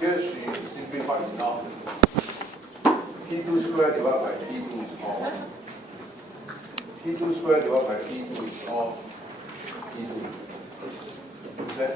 here she simplified enough. P2 squared divided by P2 is all. P2 squared divided by P2 is all P2. Okay?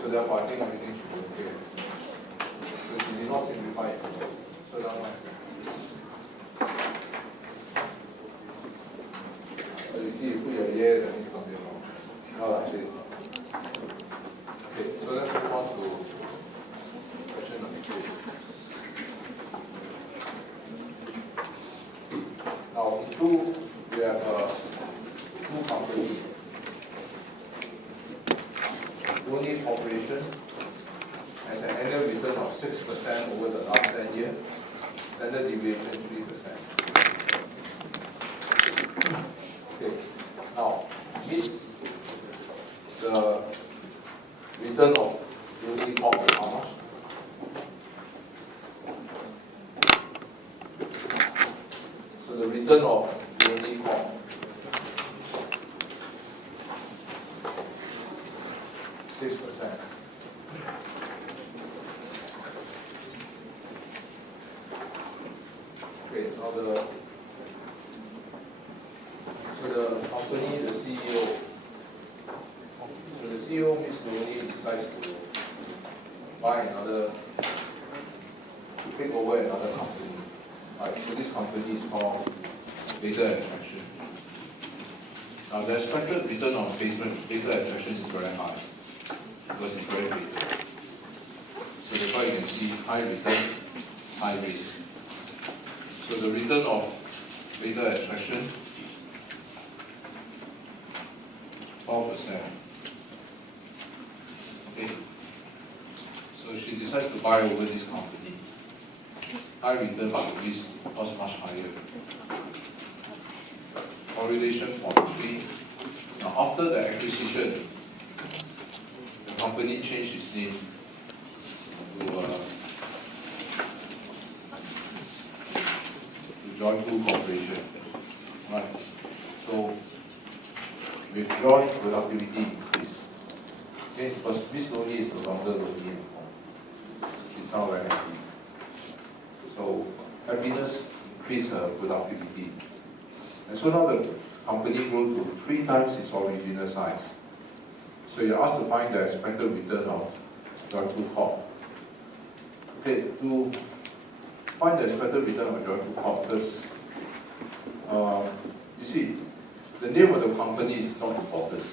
So therefore I think everything should be okay. So she did not simplify it. So that's why. So you see, you put your yeah, that means something wrong. Not like this. Okay, so let's move on to question number 2. Now, in 2, we have 2 companies. Only Corporation has an annual return of 6% over the last 10 years, standard deviation 3%. Okay, now, meets the return of Unity Corp is how much? So the return of Unity Corp is 6%. Okay, now the company, the CEO. So the CEO, Ms. Loney, decides to buy another, to take over another company. Right, so this company is called Beta Attraction. Now the expected return on Beta Attraction is very high because it's very big. So that's why you can see high return, high risk. So the return of Beta Attraction 12%. Okay. So she decides to buy over this company. High return but the risk was much higher. Correlation point 3. Now after the acquisition, the company changed its name to Joyful Corporation. Right. So with joy, productivity increase. Okay, because Miss Loney is no longer Loney anymore. She's now very happy. So happiness increased her productivity. And so now the company grew to 3 times its original size. So you're asked to find the expected return of Joyful Corp. Okay, to find the expected return of Joyful Corp, because you see, the name of the company is not important.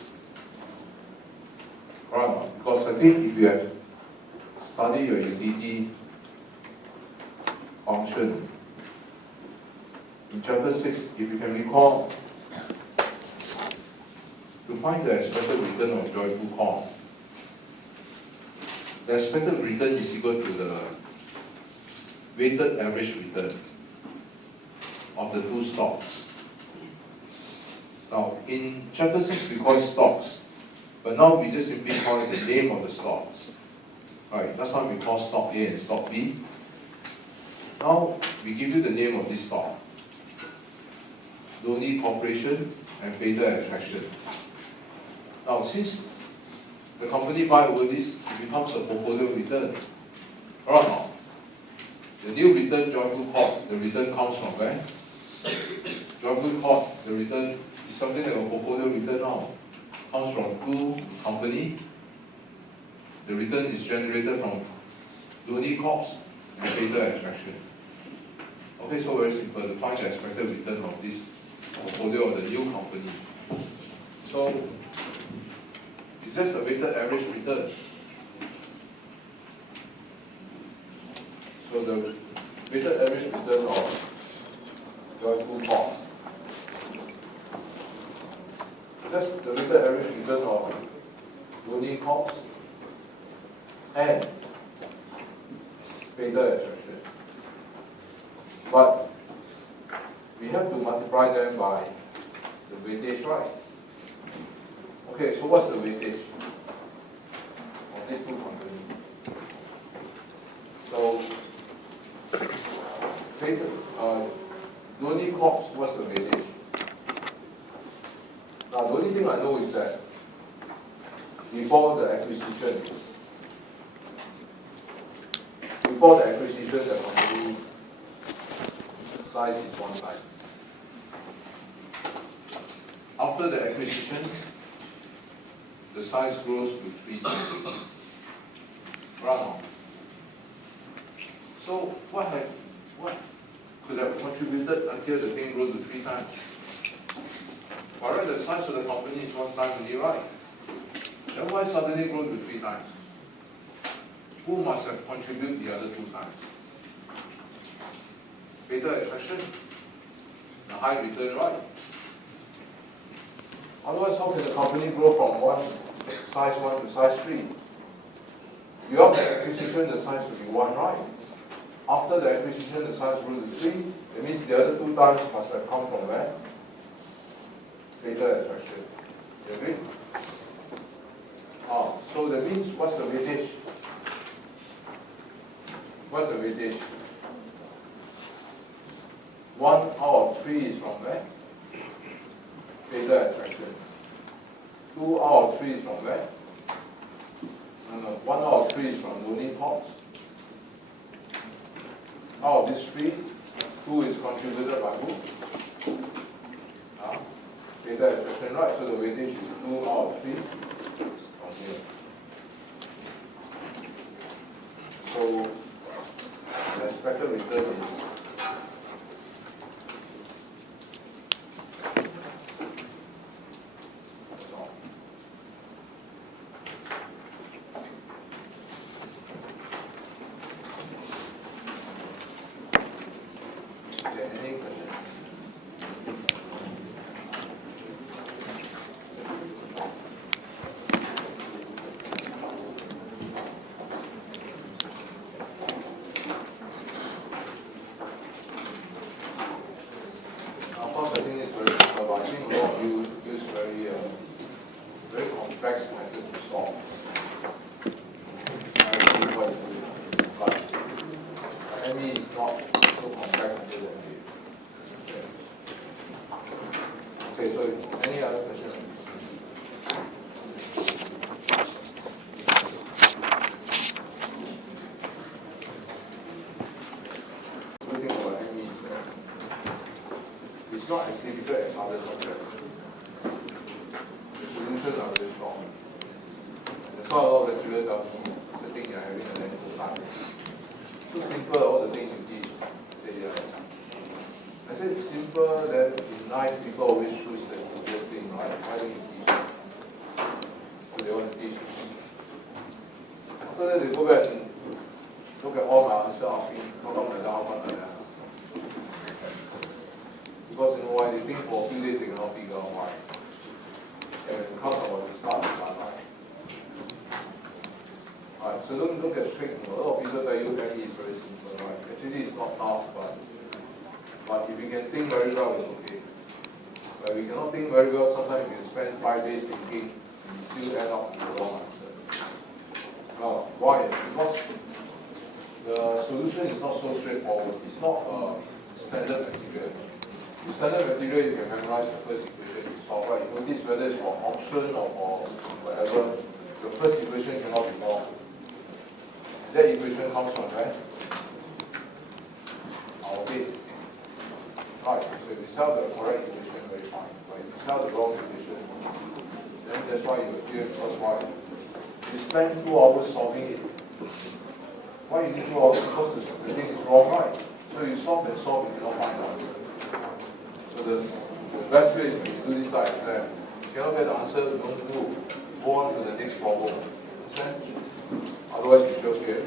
Right? Because I think if you have studied your utility function in chapter 6, if you can recall, to find the expected return of Joyful Corp, the expected return is equal to the weighted average return of the 2 stocks. Now, in chapter 6, we call it stocks, but now we just simply call it the name of the stocks. Right, last time we call stock A and stock B. Now, we give you the name of this stock. Loney Corporation and Beta Attraction. Now, since the company buy over this, it becomes a portfolio return. Alright now, the new return, Joyful Corp, the return comes from where? Joyful Corp, the return is something like a portfolio return now. Comes from 2 companies. The return is generated from Loney Corp and Beta Attraction. Okay, so very simple to find the expected return of this portfolio of the new company. So it's just the weighted average return. So the weighted average return of Joyful Corp. Just the weighted average return of Loney Corp and Beta Attraction. But we have to multiply them by the weightage, right? Okay, so what's the weightage of these 2 companies? So, Loney Corp, what's the weightage? Now, the only thing I know is that before the acquisition, before the acquisition, the company size is one time. After the acquisition, the size grows to 3 times. Right. So what could have contributed until the thing grows to 3 times? Alright, the size of the company is 1 time only, right? Then why suddenly grow to 3 times? Who must have contributed the other 2 times? Beta attraction, a high return, right? Otherwise, how can the company grow from size 1 to size 3? You have the acquisition, the size will be 1, right? After the acquisition, the size grew to 3. That means the other 2 times must have come from where? Beta attraction. You agree? So that means what's the weightage? What's the weightage? 1 out of 3 is from where? Beta attraction. 2 out of 3 is from where? No, 1 out of 3 is from Looney Pots. Out of this 3, 2 is contributed by who? Beta attraction, right? So the weightage is 2 out of 3 from here. So the expected return is not as difficult as other subjects. The solutions are very strong. That's why a lot of lecturers tell me the thing you're having the next 2 times. So simple, all the things you teach. Say, I said it's simple, then in life people always choose the easiest thing, right? Why don't you teach? So they want to teach. After that they go back and look at all my answers, asking how come like that, how come like that. Because you know why? They think for a few days they cannot figure out why. And when it comes about the start, it's not right. Alright, so don't get tricked. A lot of people tell you ME is very simple, right? Actually it's not tough, but if you can think very well, it's okay. But if you cannot think very well, sometimes you can spend 5 days thinking and you still end up with the wrong answer. Now, why? Because the solution is not so straightforward. It's not a standard material. The standard material, you can memorize the first equation, you solve, right? You notice whether it's for option or for whatever, the first equation cannot be wrong. That equation comes from where? Our bed. Right, so if you solve the correct equation, very fine. But if you solve the wrong equation, then that's why you appear, because why? You spend 2 hours solving it. Why you need 2 hours? Because the thing is wrong, right? So you solve and solve, you cannot find out. So the best way is when you do this type of exam. You cannot get the answer, don't do. Go on to the next problem. Understand? Otherwise you feel scared.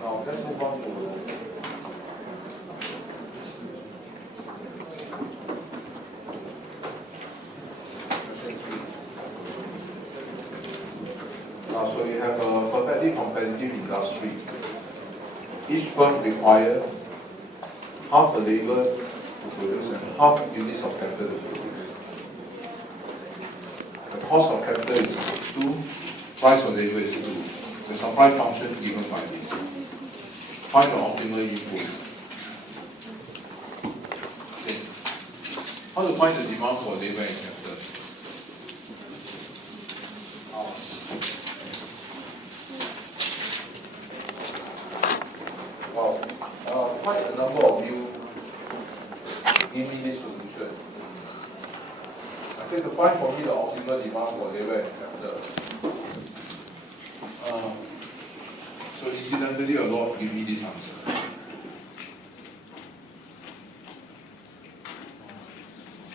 Now let's move on to question 3. Now so you have a perfectly competitive industry. Each firm requires half the labor to produce and half units of capital to produce. The cost of capital is 2, price of labor is 2. The supply function given by this. Find the optimal input. Okay. How to find the demand for labor and capital? find for me the optimal demand for labor and capital. So incidentally, a lot give me this answer.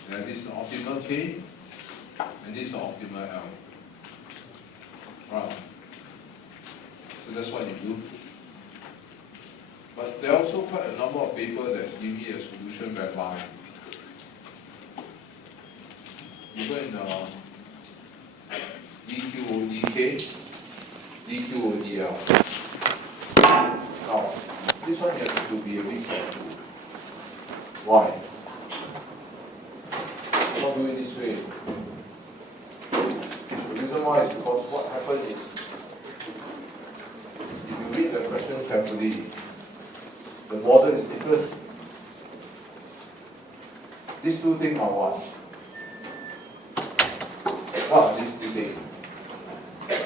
And this is the optimal K, and this is the optimal L. Right. So that's what you do. But there are also quite a number of papers that give me a solution whereby you go in DQODK, DQODL. Now, this one you have to be a bit careful. Why? I'm not doing this way. The reason why is because what happens is, if you read the question carefully, the model is different. These two things are what? What are these two things? Can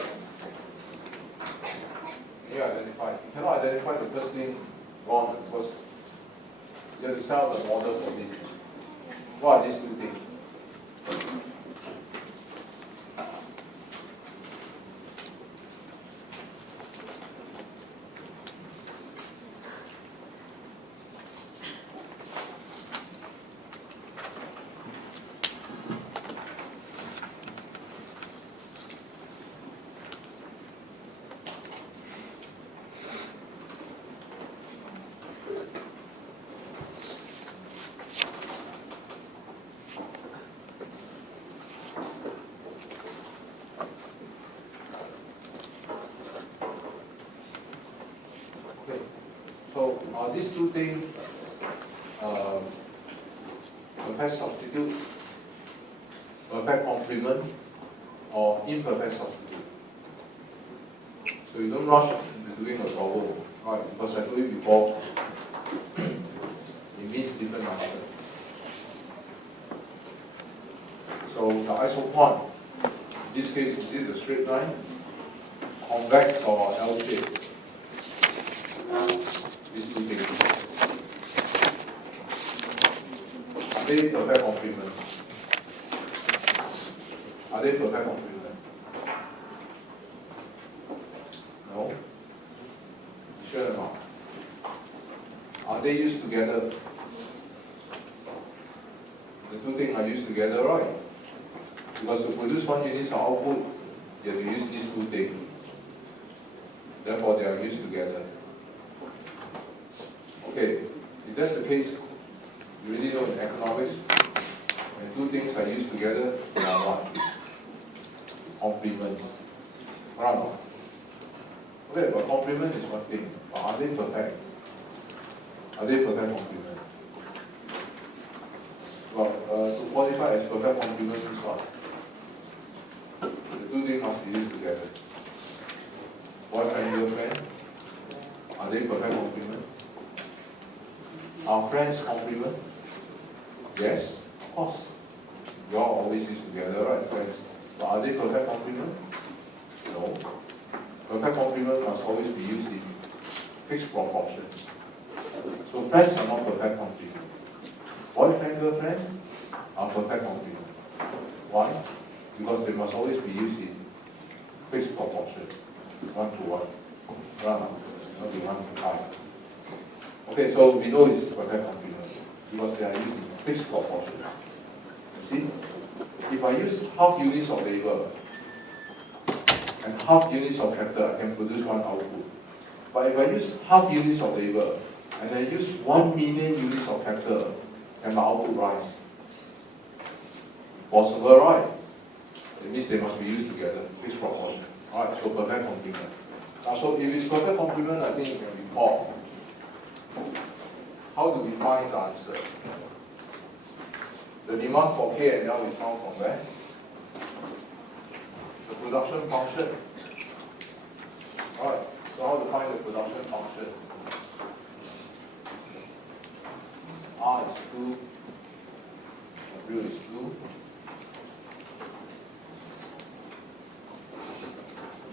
you identify? You cannot identify the first thing wrong because you have to sell the model for this. What are these two things? So these two things, perfect substitute, perfect complement, or imperfect substitute. So you don't rush into doing a problem, right? Because I told you before, it means different answer. So the isopod, in this case, is it a straight line, convex or L shape? These two things. Are they perfect complement? Are they perfect complement? No? Sure or not? Are they used together? The two things are used together, right? Because to produce 1 unit of output, you have to use these two things. Therefore, they are used together. Okay, if that's the case, you really know in economics, when two things are used together, they are what? Complement. Right? Okay, but complement is one thing. But are they perfect? Are they perfect complement? Well, to qualify as perfect complement is what? The two things must be used together. Boyfriend and girlfriend, are they perfect complement? Are friends complement? Yes, of course. You are always used together, right, friends? But are they perfect complement? No. Perfect complement must always be used in fixed proportions. So friends are not perfect complement. Boyfriend, girlfriend are perfect complement. Why? Because they must always be used in fixed proportion. 1 to 1. Not be 1 to 5. Okay, so we know it's perfect complement because they are used in fixed proportion. See? If I use half units of labor and half units of capital, I can produce one output. But if I use half units of labor and I use 1 million units of capital, can my output rise? Possible, right? It means they must be used together, fixed proportion. Alright, so perfect complement. Now, so if it's perfect complement, I think it can be called. How do we find the answer? The demand for K and L is found from where? The production function. Alright, so how to find the production function? R is 2, W is 2.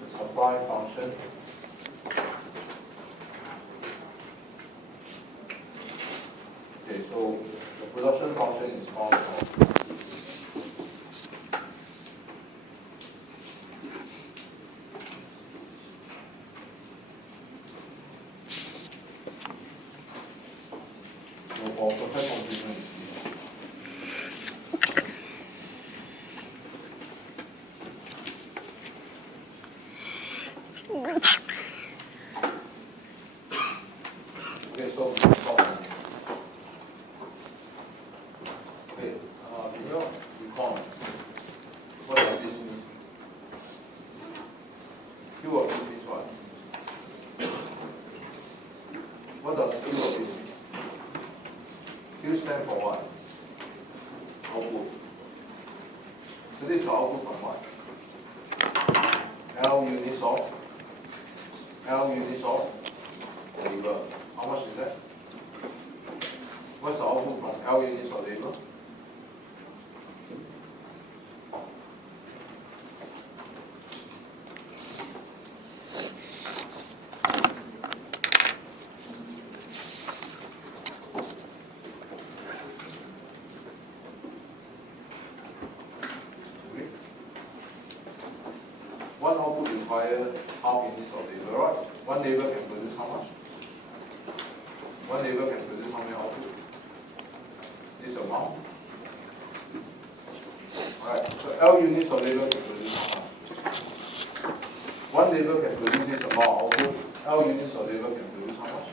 The supply function. Okay, so the production function is found from does Q of this mean? Q stands for what? Output. So this is output from what? L units of labor. How much is that? What's the output from L units of labor? One output requires half units of labor, right? One labor can produce how much? One labor can produce how many output? This amount. Alright, so L units of labor can produce how much? One labor can produce this amount of output. L units of labor can produce how much?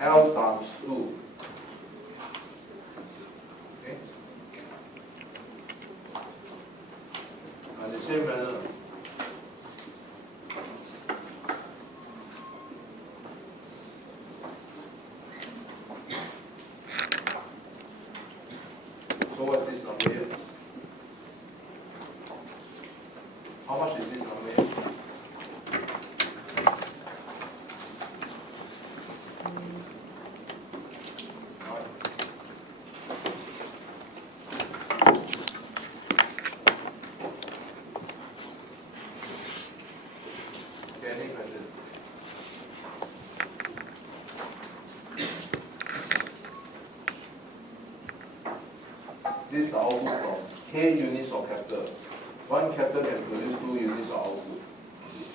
L times 2. Okay? And the same manner. So what's this number here? How much is this number here? Right. Okay, any question? This is the output from K units of capital. One capital can produce 2 units of output.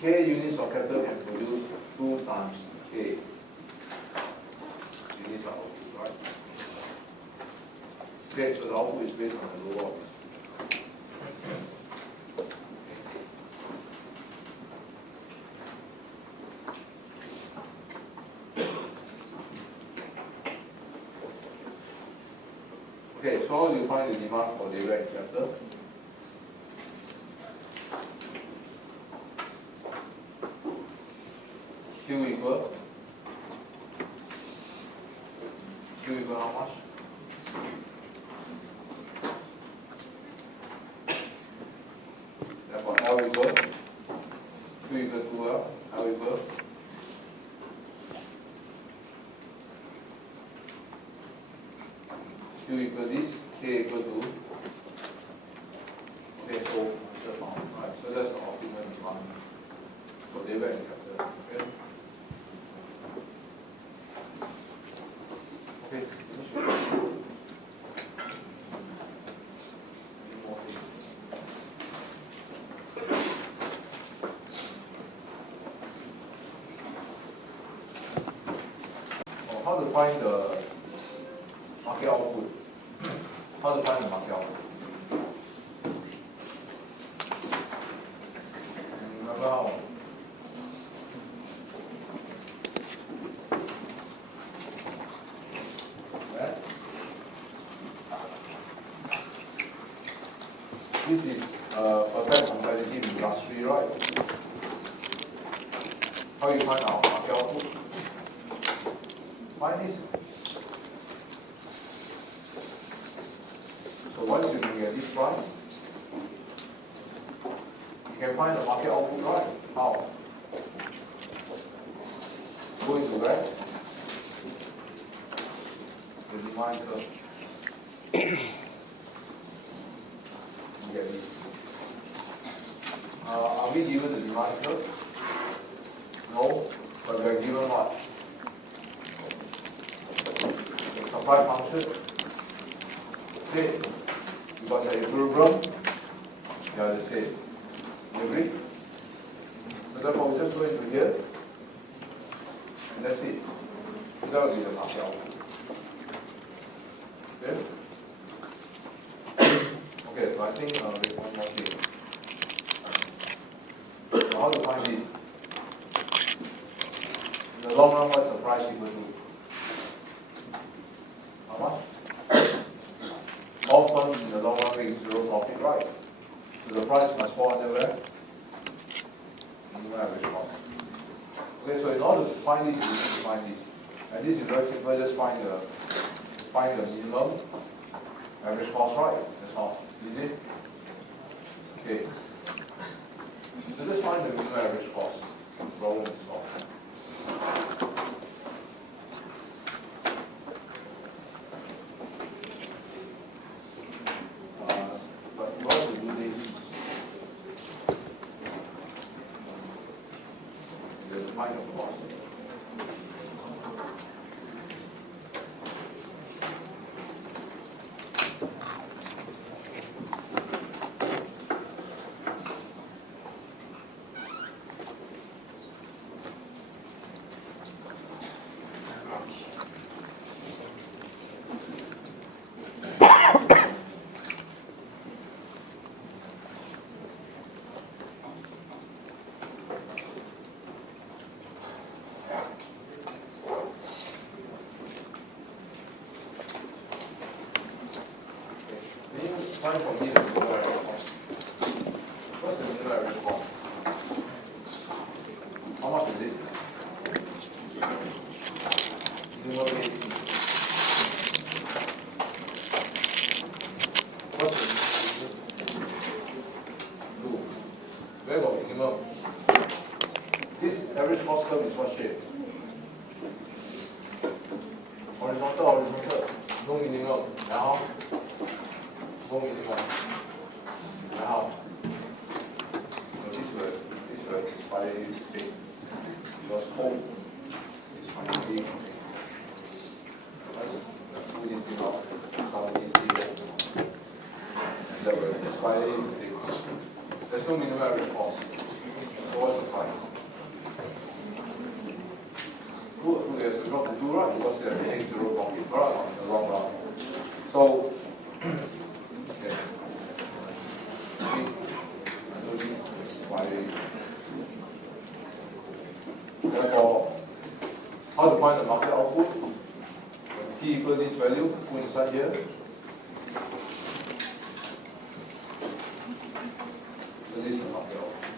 K units of capital can produce 2 times K units of output, right? Okay, so the output is based on the lower of this. Okay, so how do you find the demand for labor and capital? Q equal how much? Therefore L equal Q equal 2L, L equal Q equal this, K equal to, okay, so the amount, right? So that's the optimal demand for labor and capital. Okay. Okay. How to find the market output? How to find the market output? Remember how? Right? This is perfect competitive industry, right? How you find our market output? Find this. So once you can get this price, you can find the market output, right? How? Go into where? The demand curve. You get this. Are we given the demand curve? No, but we are given what? The supply function. Okay. Because the equilibrium, they are the same. You agree? So therefore, we just go into here, and that's it. That will be the market output. Okay? Okay, so I think there's one more here. So how to find this? In the long run, what's the price equal to? How much? All firms in the long run make zero profit, right? So the price must fall under where? Under average cost. Okay, so in order to find this, we need to find this. And this is very simple, just find the minimum average cost, right? That's all. Easy? Okay. So just find the minimum average cost. Problem is solved. But in order to do this, you have to find the cost. Find from here the minimum average cost. What's the minimum average cost? How much is it? Minimum AC. What's the blue? Where got minimum? This average cost curve is what shape? Horizontal. No minimum. Now, no minimum. Now, so this will expire big. Because hope is finally big. Let's do this thing out. Some easy. And that will expire big. There's no minimum average cost. So what's the price? Two, there's a drop to 2, right? Because they're making 0 profit, right? In the long run. So, okay. Therefore, how to find the market output? When P equals this value, put inside here. So this is the market output.